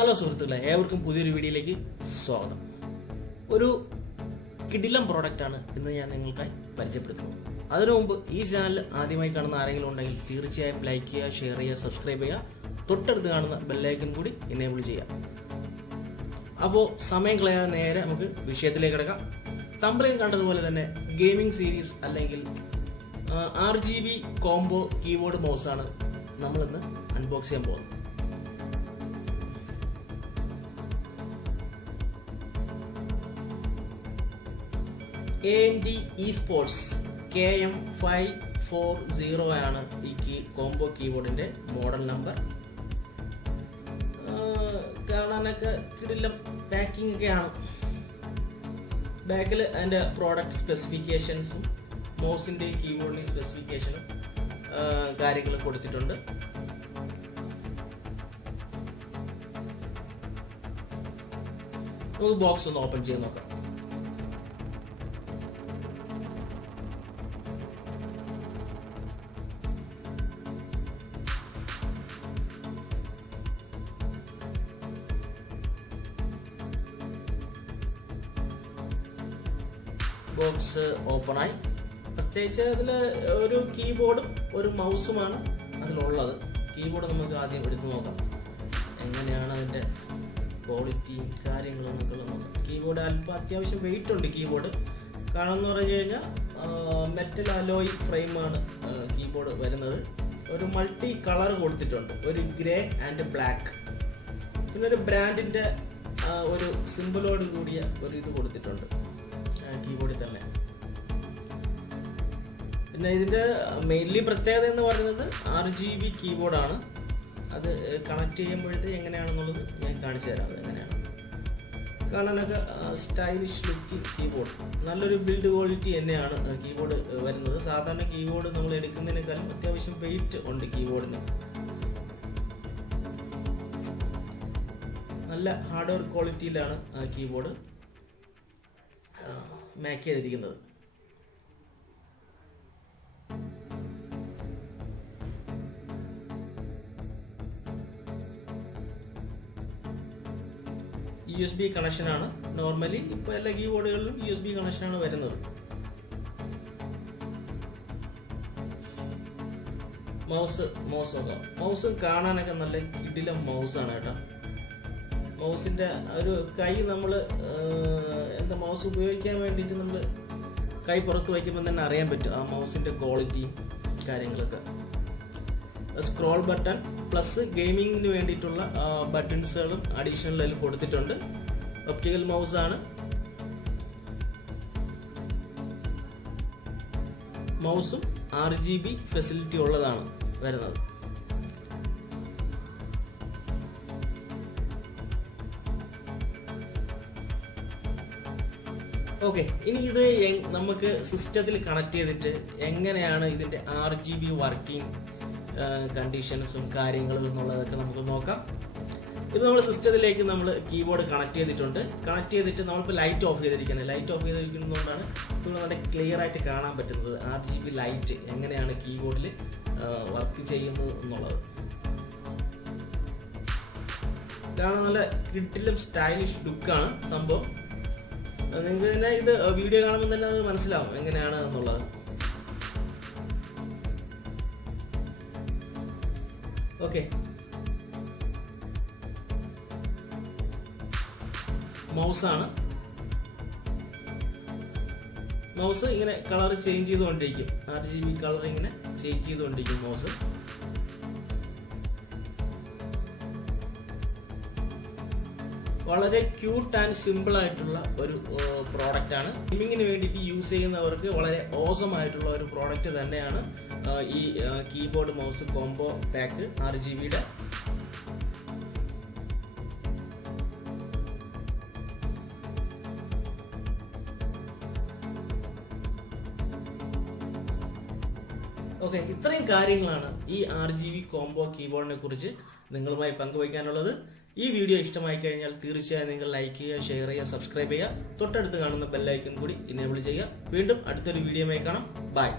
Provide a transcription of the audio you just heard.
Hello സുഹൃത്തുക്കളെ, ഏവർക്കും പുതിയൊരു വീഡിയോയിലേക്ക് സ്വാഗതം. ഒരു കിടിലം പ്രോഡക്റ്റാണ് ഇന്ന് ഞാൻ നിങ്ങൾക്കായി പരിചയപ്പെടുത്തുന്നത്. അതിനു മുമ്പ് ഈ ചാനൽ ആദ്യമായി കാണുന്ന ആരെങ്കിലും ഉണ്ടെങ്കിൽ തീർച്ചയായും ലൈക്ക് ചെയ്യുക, ഷെയർ ചെയ്യുക, സബ്സ്ക്രൈബ് ചെയ്യുക, തൊട്ടടുത്ത് കാണുന്ന ബെല്ലൈക്കൻ കൂടി എനേബിൾ ചെയ്യുക. അപ്പോൾ സമയം കളയാതെ നേരെ നമുക്ക് വിഷയത്തിലേക്ക് കിടക്കാം. തമ്പ്ലൈൻ കണ്ടതുപോലെ തന്നെ ഗെയിമിംഗ് സീരീസ് അല്ലെങ്കിൽ RGB കോംബോ കീബോർഡ് മൗസാണ് നമ്മളിന്ന് അൺബോക്സ് ചെയ്യാൻ പോകുന്നത്. AMD eSports KM540 ആണ് ഈ കോംബോ കീബോർഡിന്റെ മോഡൽ നമ്പർ. കാണാനൊക്കെ കിടിലം പാക്കിംഗ് ഒക്കെയാണ്. ബാക്കിൽ അതിൻ്റെ പ്രോഡക്റ്റ് സ്പെസിഫിക്കേഷൻസും മൗസിൻ്റെയും കീബോർഡിൻ്റെയും സ്പെസിഫിക്കേഷനും കാര്യങ്ങളും കൊടുത്തിട്ടുണ്ട്. നമുക്ക് ബോക്സ് ഒന്ന് ഓപ്പൺ ചെയ്ത് നോക്കാം. ബോക്സ് ഓപ്പണായി. പ്രത്യേകിച്ച് അതിൽ ഒരു കീബോർഡും ഒരു മൗസുമാണ് അതിലുള്ളത്. കീബോർഡ് നമുക്ക് ആദ്യം എടുത്തു നോക്കാം, എങ്ങനെയാണ് അതിൻ്റെ ക്വാളിറ്റിയും കാര്യങ്ങളും എന്നൊക്കെ നോക്കാം. കീബോർഡ് അത്യാവശ്യം വെയിറ്റ് ഉണ്ട്. കീബോർഡ് കാണുമെന്ന് പറഞ്ഞു കഴിഞ്ഞാൽ മെറ്റൽ അലോയ് ഫ്രെയിമാണ് കീബോർഡ് വരുന്നത്. ഒരു മൾട്ടി കളർ കൊടുത്തിട്ടുണ്ട്, ഒരു ഗ്രേ ആൻഡ് ബ്ലാക്ക്. പിന്നെ ഒരു ബ്രാൻഡിൻ്റെ ഒരു സിമ്പിളോട് കൂടിയ ഒരു ഇത് കൊടുത്തിട്ടുണ്ട് കീബോർഡിൽ തന്നെ. പിന്നെ ഇതിൻ്റെ മെയിൻലി പ്രത്യേകത എന്ന് പറയുന്നത് RGB കീബോർഡാണ്. അത് കണക്ട് ചെയ്യുമ്പോഴത്തെ എങ്ങനെയാണെന്നുള്ളത് ഞാൻ കാണിച്ചു തരാം. എങ്ങനെയാണ് കാണാനൊക്കെ സ്റ്റൈലിഷ് ലുക്ക് കീബോർഡ്, നല്ലൊരു ബിൽഡ് ക്വാളിറ്റി തന്നെയാണ് കീബോർഡ് വരുന്നത്. സാധാരണ കീബോർഡ് നമ്മൾ എടുക്കുന്നതിനേക്കാളും അത്യാവശ്യം വെയിറ്റ് ഉണ്ട് കീബോർഡിന്. നല്ല ഹാർഡ്വെയർ ക്വാളിറ്റിയിലാണ് കീബോർഡ് മേക്ക് ചെയ്തിരിക്കുന്നത്. USB കണക്ഷനാണ്. നോർമലി ഇപ്പോൾ എല്ലാ കീബോർഡുകളിലും USB കണക്ഷനാണ് വരുന്നത്. മൗസ് നോക്കാം. മൗസ് കാണാനൊക്കെ നല്ല കിടിലം മൗസാണ് കേട്ടോ. മൗസിൻ്റെ ഒരു കൈ നമ്മൾ മൗസ് ഉപയോഗിക്കാൻ വേണ്ടിയിട്ട് നമ്മൾ കൈ പുറത്ത് വയ്ക്കുമ്പോൾ തന്നെ അറിയാൻ പറ്റും ആ മൗസിൻ്റെ ക്വാളിറ്റിയും കാര്യങ്ങളൊക്കെ. സ്ക്രോൾ ബട്ടൺ പ്ലസ് ഗെയിമിങ്ങിന് വേണ്ടിയിട്ടുള്ള ബട്ടൺസുകളും അഡീഷണൽ അതിൽ കൊടുത്തിട്ടുണ്ട്. ഒപ്റ്റിക്കൽ മൗസാണ്. മൗസും RGB ഫെസിലിറ്റി ഉള്ളതാണ് വരുന്നത്. ഓക്കെ, ഇനി ഇത് നമുക്ക് സിസ്റ്റത്തിൽ കണക്ട് ചെയ്തിട്ട് എങ്ങനെയാണ് ഇതിൻ്റെ RGB വർക്കിംഗ് കണ്ടീഷൻസും കാര്യങ്ങളും എന്നുള്ളതൊക്കെ നമുക്ക് നോക്കാം. ഇത് നമ്മൾ സിസ്റ്റത്തിലേക്ക് നമ്മൾ കീബോർഡ് കണക്ട് ചെയ്തിട്ടുണ്ട്. കണക്ട് ചെയ്തിട്ട് നമ്മളിപ്പോൾ ലൈറ്റ് ഓഫ് ചെയ്തിരിക്കുന്നത്. ലൈറ്റ് ഓഫ് ചെയ്തിരിക്കുന്നതുകൊണ്ടാണ് ഇത് നല്ല ക്ലിയർ ആയിട്ട് കാണാൻ പറ്റുന്നത്. RGB ലൈറ്റ് എങ്ങനെയാണ് കീബോർഡിൽ വർക്ക് ചെയ്യുന്നത് എന്നുള്ളത് കാണാൻ നല്ല കിടിലം സ്റ്റൈലിഷ് ലുക്കാണ് സംഭവം. നിങ്ങൾക്ക് തന്നെ ഇത് വീഡിയോ കാണുമ്പോൾ തന്നെ അത് മനസ്സിലാവും എങ്ങനെയാണ് എന്നുള്ളത്. ഓക്കെ, മൗസാണ്. മൗസ് ഇങ്ങനെ കളർ ചേഞ്ച് ചെയ്തുകൊണ്ടിരിക്കും. RGB കളർ ഇങ്ങനെ ചേഞ്ച് ചെയ്തുകൊണ്ടിരിക്കും മൗസ്. വളരെ ക്യൂട്ട് ആൻഡ് സിമ്പിൾ ആയിട്ടുള്ള ഒരു പ്രോഡക്റ്റ് ആണ്. ഗെയിമിങ്ങിന് വേണ്ടിയിട്ട് യൂസ് ചെയ്യുന്നവർക്ക് വളരെ ഓസം ആയിട്ടുള്ള ഒരു പ്രോഡക്റ്റ് തന്നെയാണ് ഈ കീബോർഡ് മൗസ് കോംബോ പാക്ക് RGBയുടെ. ഓക്കെ, ഇത്രയും കാര്യങ്ങളാണ് ഈ RGB കോംബോ കീബോർഡിനെ കുറിച്ച് നിങ്ങളുമായി പങ്കുവയ്ക്കാനുള്ളത്. ഈ വീഡിയോ ഇഷ്ടമായി കഴിഞ്ഞാൽ തീർച്ചയായും നിങ്ങൾ ലൈക്ക് ചെയ്യുക, ഷെയർ ചെയ്യുക, സബ്സ്ക്രൈബ് ചെയ്യുക, തൊട്ടടുത്ത് കാണുന്ന ബെല്ലൈക്കൻ കൂടി എനേബിൾ ചെയ്യുക. വീണ്ടും അടുത്തൊരു വീഡിയോയുമായി കാണാം. ബൈ.